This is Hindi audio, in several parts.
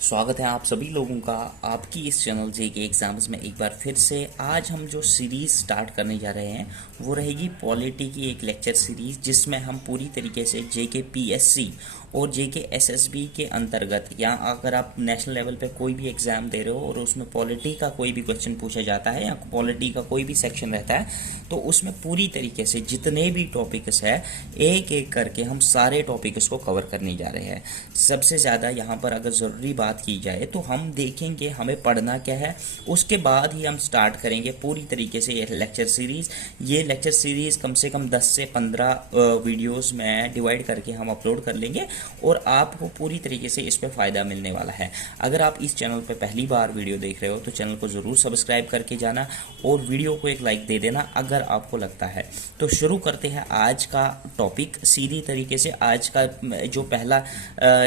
स्वागत है आप सभी लोगों का आपकी इस चैनल जेके एग्जाम्स में एक बार फिर से। आज हम जो सीरीज़ स्टार्ट करने जा रहे हैं वो रहेगी पॉलिटी की एक लेक्चर सीरीज़, जिसमें हम पूरी तरीके से जेके पीएससी और जेके एसएसबी के अंतर्गत, या अगर आप नेशनल लेवल पे कोई भी एग्ज़ाम दे रहे हो और उसमें पॉलिटी का कोई भी क्वेश्चन पूछा जाता है या पॉलिटी का कोई भी सेक्शन रहता है, तो उसमें पूरी तरीके से जितने भी टॉपिक्स है एक एक करके हम सारे टॉपिक्स को कवर करने जा रहे हैं। सबसे ज़्यादा यहाँ पर अगर ज़रूरी बात की जाए तो हम देखेंगे हमें पढ़ना क्या है, उसके बाद ही हम स्टार्ट करेंगे पूरी तरीके से ये लेक्चर सीरीज़। ये लेक्चर सीरीज़ कम से कम 10 से 15 वीडियोस में डिवाइड करके हम अपलोड कर लेंगे और आपको पूरी तरीके से इस पर फ़ायदा मिलने वाला है। अगर आप इस चैनल पर पहली बार वीडियो देख रहे हो तो चैनल को ज़रूर सब्सक्राइब करके जाना और वीडियो को एक लाइक दे देना अगर आपको लगता है। तो शुरू करते हैं आज का टॉपिक सीधी तरीके से। आज का जो पहला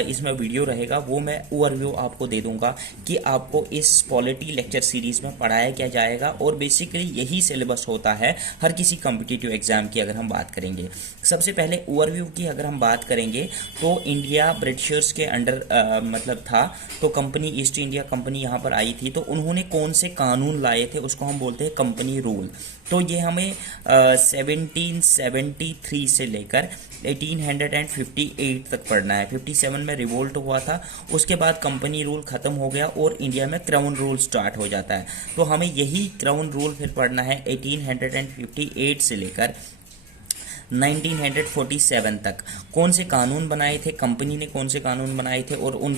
इसमें वीडियो रहेगा वो मैं ओवरव्यू आपको दे दूंगा कि आपको इस पॉलिटी लेक्चर सीरीज में पढ़ाया क्या जाएगा, और बेसिकली यही सिलेबस होता है हर किसी कॉम्पिटिटिव एग्जाम की। अगर हम बात करेंगे सबसे पहले ओवरव्यू की, अगर हम बात करेंगे तो इंडिया ब्रिटिशर्स के अंडर मतलब था, तो कंपनी ईस्ट इंडिया कंपनी यहाँ पर आई थी, तो उन्होंने कौन से कानून लाए थे उसको हम बोलते हैं कंपनी रूल। तो ये हमें 1773 से लेकर 1858 तक पढ़ना है। 57 में रिवोल्ट हुआ था, उसके बाद कंपनी रूल खत्म हो गया और इंडिया में क्राउन रूल स्टार्ट हो जाता है। तो हमें यही क्राउन रूल फिर पढ़ना है 1858 से लेकर 1947 तक। कौन से कानून बनाए थे, कंपनी ने कौन से कानून बनाए थे, और उन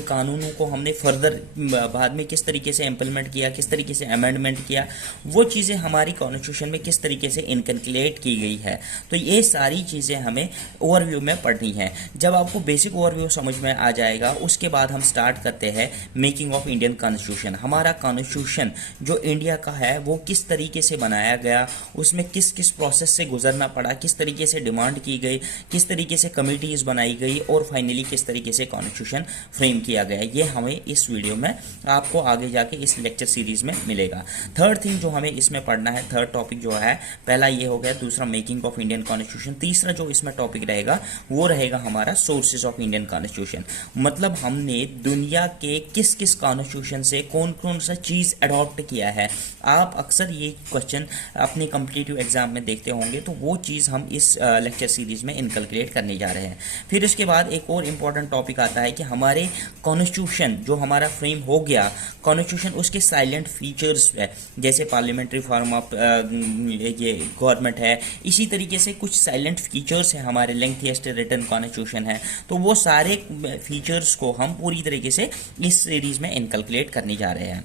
कानूनों को हमने फर्दर बाद में किस तरीके से इम्प्लीमेंट किया, किस तरीके से अमेंडमेंट किया, वो चीज़ें हमारी कॉन्स्टिट्यूशन में किस तरीके से इनकलकुलेट की गई है। तो ये सारी चीज़ें हमें ओवरव्यू में पढ़नी है। जब आपको बेसिक ओवरव्यू समझ में आ जाएगा उसके बाद हम स्टार्ट करते हैं मेकिंग ऑफ इंडियन कॉन्स्टिट्यूशन। हमारा कॉन्स्टिट्यूशन जो इंडिया का है वो किस तरीके से बनाया गया, उसमें किस किस प्रोसेस से गुजरना पड़ा, किस तरीके से डिमांड की गई, किस तरीके से कमिटीज बनाई गई, और फाइनली किस तरीके से कॉन्स्टिट्यूशन फ्रेम किया गया। ये हमें इस वीडियो में आपको आगे जाके इस लेक्चर सीरीज में मिलेगा। थर्ड थिंग जो हमें इसमें पढ़ना है, थर्ड टॉपिक जो है, पहला ये हो गया, दूसरा मेकिंग ऑफ इंडियन कॉन्स्टिट्यूशन, तीसरा जो इसमें टॉपिक रहेगा वो रहेगा हमारा सोर्सेज ऑफ इंडियन कॉन्स्टिट्यूशन। मतलब हमने दुनिया के किस किस कॉन्स्टिट्यूशन से कौन कौन सा चीज अडॉप्ट किया है। आप अक्सर ये क्वेश्चन अपने कॉम्पिटिटिव एग्जाम में देखते होंगे, तो वो चीज़ हम इस लेक्चर सीरीज में इनकलकुलेट करने जा रहे हैं। फिर इसके बाद एक और इम्पॉर्टेंट टॉपिक आता है कि हमारे कॉन्स्टिट्यूशन जो हमारा फ्रेम हो गया कॉन्स्टिट्यूशन, उसके साइलेंट फीचर्स है, जैसे पार्लियामेंट्री फॉर्म ऑफ ये गवर्नमेंट है, इसी तरीके से कुछ साइलेंट फीचर्स हैं हमारे, लेंथीएस्ट रिटन कॉन्स्टिट्यूशन है। तो वो सारे फीचर्स को हम पूरी तरीके से इस सीरीज में इनकलकुलेट करने जा रहे हैं।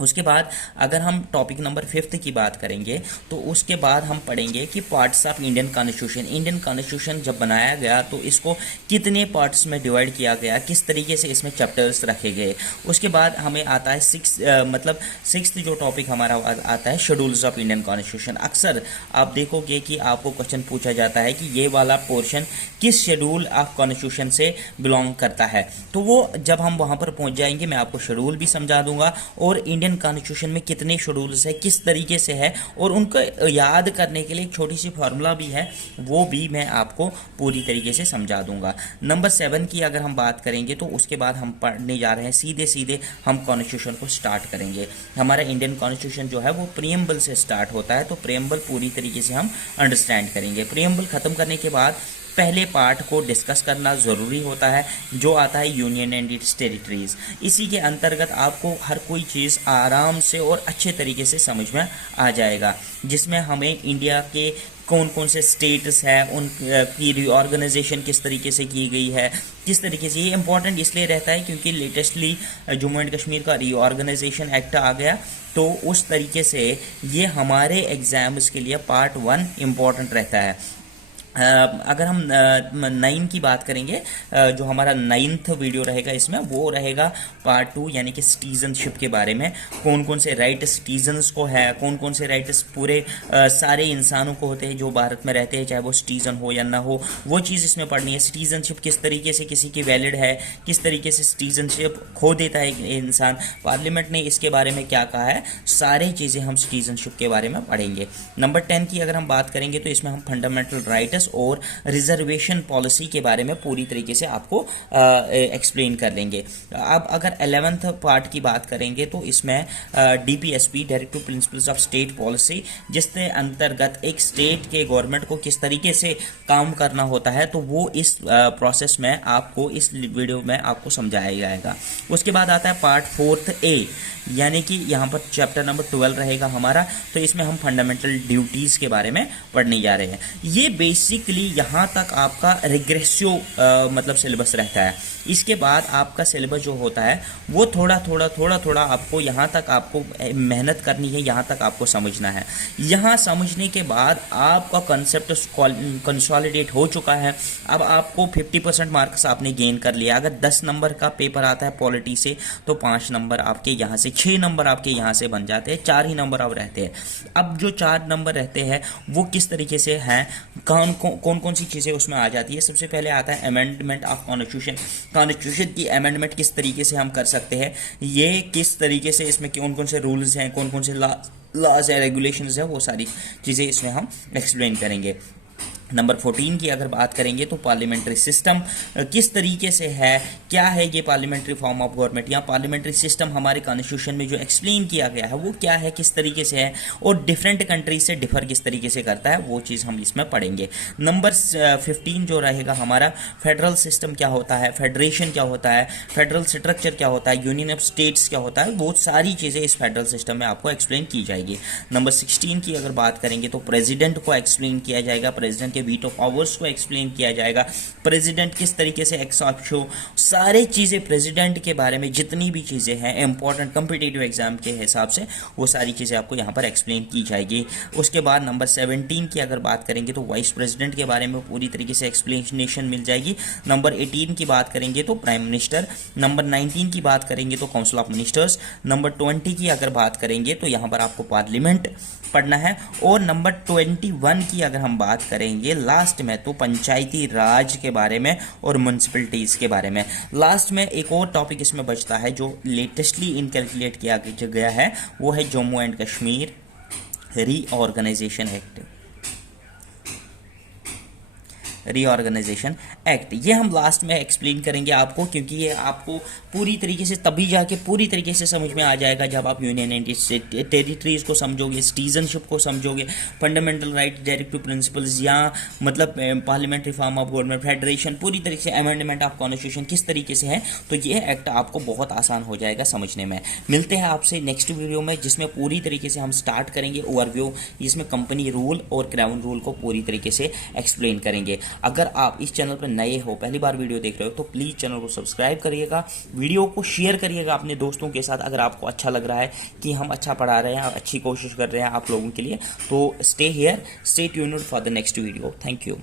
उसके बाद अगर हम टॉपिक नंबर 5 की बात करेंगे तो उसके बाद हम पढ़ेंगे कि parts of Indian constitution. Indian constitution जब बनाया गया तो इसको कितने पार्ट्स में डिवाइड किया गया, किस तरीके से इसमें चैप्टर्स रखे गए। उसके बाद हमें आता है सिक्स्थ जो टॉपिक हमारा आता है शेड्यूल्स ऑफ इंडियन कॉन्स्टिट्यूशन। अक्सर आप देखोगे कि आपको क्वेश्चन पूछा जाता है कि ये वाला पोर्शन किस शेड्यूल ऑफ कॉन्स्टिट्यूशन से बिलोंग करता है। तो वो जब हम वहाँ पर पहुँच जाएंगे मैं आपको शेड्यूल भी समझा दूंगा और इंडियन कॉन्स्टिट्यूशन में कितने शेड्यूल्स है, किस तरीके से है, और उनको याद करने के लिए एक छोटी सी फार्मूला भी है, वो भी मैं आपको पूरी तरीके से समझा दूंगा। नंबर 7 की अगर हम बात करेंगे तो उसके बाद हम पढ़ने जा रहे हैं सीधे सीधे हम कॉन्स्टिट्यूशन को स्टार्ट करेंगे। हमारा इंडियन कॉन्स्टिट्यूशन जो है वो प्रीएम्बल से स्टार्ट होता है, तो प्रीएम्बल पूरी तरीके से हम अंडरस्टैंड करेंगे। प्रीएम्बल खत्म करने के बाद पहले पार्ट को डिस्कस करना ज़रूरी होता है, जो आता है यूनियन एंड इट्स टेरिटरीज। इसी के अंतर्गत आपको हर कोई चीज़ आराम से और अच्छे तरीके से समझ में आ जाएगा, जिसमें हमें इंडिया के कौन कौन से स्टेट्स है, उनकी रीऑर्गेनाइजेशन किस तरीके से की गई है, किस तरीके से। ये इंपॉर्टेंट इसलिए रहता है क्योंकि लेटेस्टली जम्मू एंड कश्मीर का रीऑर्गेनाइजेशन एक्ट आ गया, तो उस तरीके से ये हमारे एग्जाम्स के लिए पार्ट 1 इम्पॉर्टेंट रहता है। अगर हम 9 की बात करेंगे, जो हमारा 9th वीडियो रहेगा इसमें वो रहेगा पार्ट 2, यानी कि सिटीजनशिप के बारे में। कौन कौन से राइट सिटीजन्स को है, कौन कौन से राइट्स पूरे सारे इंसानों को होते हैं जो भारत में रहते हैं, चाहे वो सिटीजन हो या ना हो, वो चीज़ इसमें पढ़नी है। सिटीजनशिप किस तरीके से किसी की वैलिड है, किस तरीके से सिटीजनशिप खो देता है एक इंसान, पार्लियामेंट ने इसके बारे में क्या कहा है, सारी चीज़ें हम सिटीजनशिप के बारे में पढ़ेंगे। नंबर 10 की अगर हम बात करेंगे तो इसमें हम फंडामेंटल राइट्स प्रोसेस और रिजर्वेशन पॉलिसी के बारे में पूरी तरीके से आपको एक्सप्लेन कर लेंगे। अब अगर 11th पार्ट की बात करेंगे तो इसमें DPSP directive principles of state policy, जिसके अंतर्गत एक स्टेट के गवर्नमेंट को किस तरीके से काम करना होता है, तो वो इस प्रोसेस में आपको इस वीडियो में आपको समझाया जाएगा। उसके बाद आता है पार्ट 4A, यानी कि यहाँ पर चैप्टर नंबर 12 रहेगा हमारा। तो इसमें हम फंडामेंटल ड्यूटीज़ के बारे में पढ़ने जा रहे हैं। ये बेसिकली यहाँ तक आपका रिग्रेसिव मतलब सिलेबस रहता है। इसके बाद आपका सिलेबस जो होता है वो थोड़ा थोड़ा आपको यहाँ तक आपको मेहनत करनी है, यहाँ तक आपको समझना है। यहाँ समझने के बाद आपका कंसेप्ट कंसोलिडेट हो चुका है। अब आपको 50% मार्क्स आपने गेन कर लिया। अगर 10 नंबर का पेपर आता है पॉलिटी से तो 5 नंबर आपके यहाँ से, 6 नंबर आपके यहाँ से बन जाते हैं, 4 ही नंबर अब रहते हैं। अब जो 4 नंबर रहते हैं वो किस तरीके से हैं, कौन कौन सी चीज़ें उसमें आ जाती है। सबसे पहले आता है अमेंडमेंट ऑफ कॉन्स्टिट्यूशन की अमेंडमेंट किस तरीके से हम कर सकते हैं, ये किस तरीके से, इसमें कौन कौन से रूल्स हैं, कौन कौन से लॉज है, रेगुलेशंस है, वो सारी चीज़ें इसमें हम एक्सप्लेन करेंगे। नंबर 14 की अगर बात करेंगे तो पार्लियामेंट्री सिस्टम किस तरीके से है, क्या है ये पार्लियामेंट्री फॉर्म ऑफ गवर्नमेंट, या पार्लियामेंट्री सिस्टम हमारे कॉन्स्टिट्यूशन में जो एक्सप्लेन किया गया है वो क्या है, किस तरीके से है, और डिफरेंट कंट्रीज से डिफर किस तरीके से करता है, वो चीज़ हम इसमें पढ़ेंगे। नंबर 15 जो रहेगा हमारा, फेडरल सिस्टम क्या होता है, फेडरेशन क्या होता है, फेडरल स्ट्रक्चर क्या होता है, यूनियन ऑफ स्टेट्स क्या होता है, वो सारी चीज़ें इस फेडरल सिस्टम में आपको एक्सप्लेन की जाएगी। नंबर 16 की अगर बात करेंगे तो प्रेसिडेंट को एक्सप्लेन किया जाएगा, प्रेसिडेंट के वीटो पावर्स को एक्सप्लेन किया जाएगा, प्रेसिडेंट किस तरीके से एक्स ऑफिशियो, सारी चीज़ें प्रेसिडेंट के बारे में जितनी भी चीज़ें हैं इंपॉर्टेंट कॉम्पिटिटिव एग्जाम के हिसाब से, वो सारी चीज़ें आपको यहाँ पर एक्सप्लेन की जाएगी। उसके बाद नंबर 17 की अगर बात करेंगे तो वाइस प्रेसिडेंट के बारे में पूरी तरीके से एक्सप्लेनेशन मिल जाएगी। नंबर 18 की बात करेंगे तो प्राइम मिनिस्टर, नंबर 19 की बात करेंगे तो काउंसिल ऑफ मिनिस्टर्स, नंबर 20 की अगर बात करेंगे तो यहाँ पर आपको पार्लियामेंट पढ़ना है, और नंबर 21 की अगर हम बात करेंगे लास्ट में तो पंचायती राज के बारे में और म्यूनसिपलिटीज़ के बारे में। लास्ट में एक और टॉपिक इसमें बचता है जो लेटेस्टली इनकैलकुलेट किया गया है, वो है Jammu and Kashmir reorganisation act. ये हम लास्ट में एक्सप्लेन करेंगे आपको, क्योंकि ये आपको पूरी तरीके से तभी जाके पूरी तरीके से समझ में आ जाएगा जब आप यूनियन एंड टेरिटरीज को समझोगे, सिटीजनशिप को समझोगे, फंडामेंटल राइट, डायरेक्टिव प्रिंसिपल्स, या मतलब parliamentary form of government, federation, पूरी तरीके से अमेंडमेंट ऑफ कॉन्स्टिट्यूशन किस तरीके से है, तो ये एक्ट आपको बहुत आसान हो जाएगा समझने में। मिलते हैं आपसे नेक्स्ट वीडियो में, जिसमें पूरी तरीके से हम स्टार्ट करेंगे ओवरव्यू, जिसमें कंपनी रूल और क्राउन रूल को पूरी तरीके से एक्सप्लेन करेंगे। अगर आप इस चैनल पर नए हो, पहली बार वीडियो देख रहे हो, तो प्लीज़ चैनल को सब्सक्राइब करिएगा, वीडियो को शेयर करिएगा अपने दोस्तों के साथ। अगर आपको अच्छा लग रहा है कि हम अच्छा पढ़ा रहे हैं और अच्छी कोशिश कर रहे हैं आप लोगों के लिए, तो stay here, stay tuned for the next video. Thank you.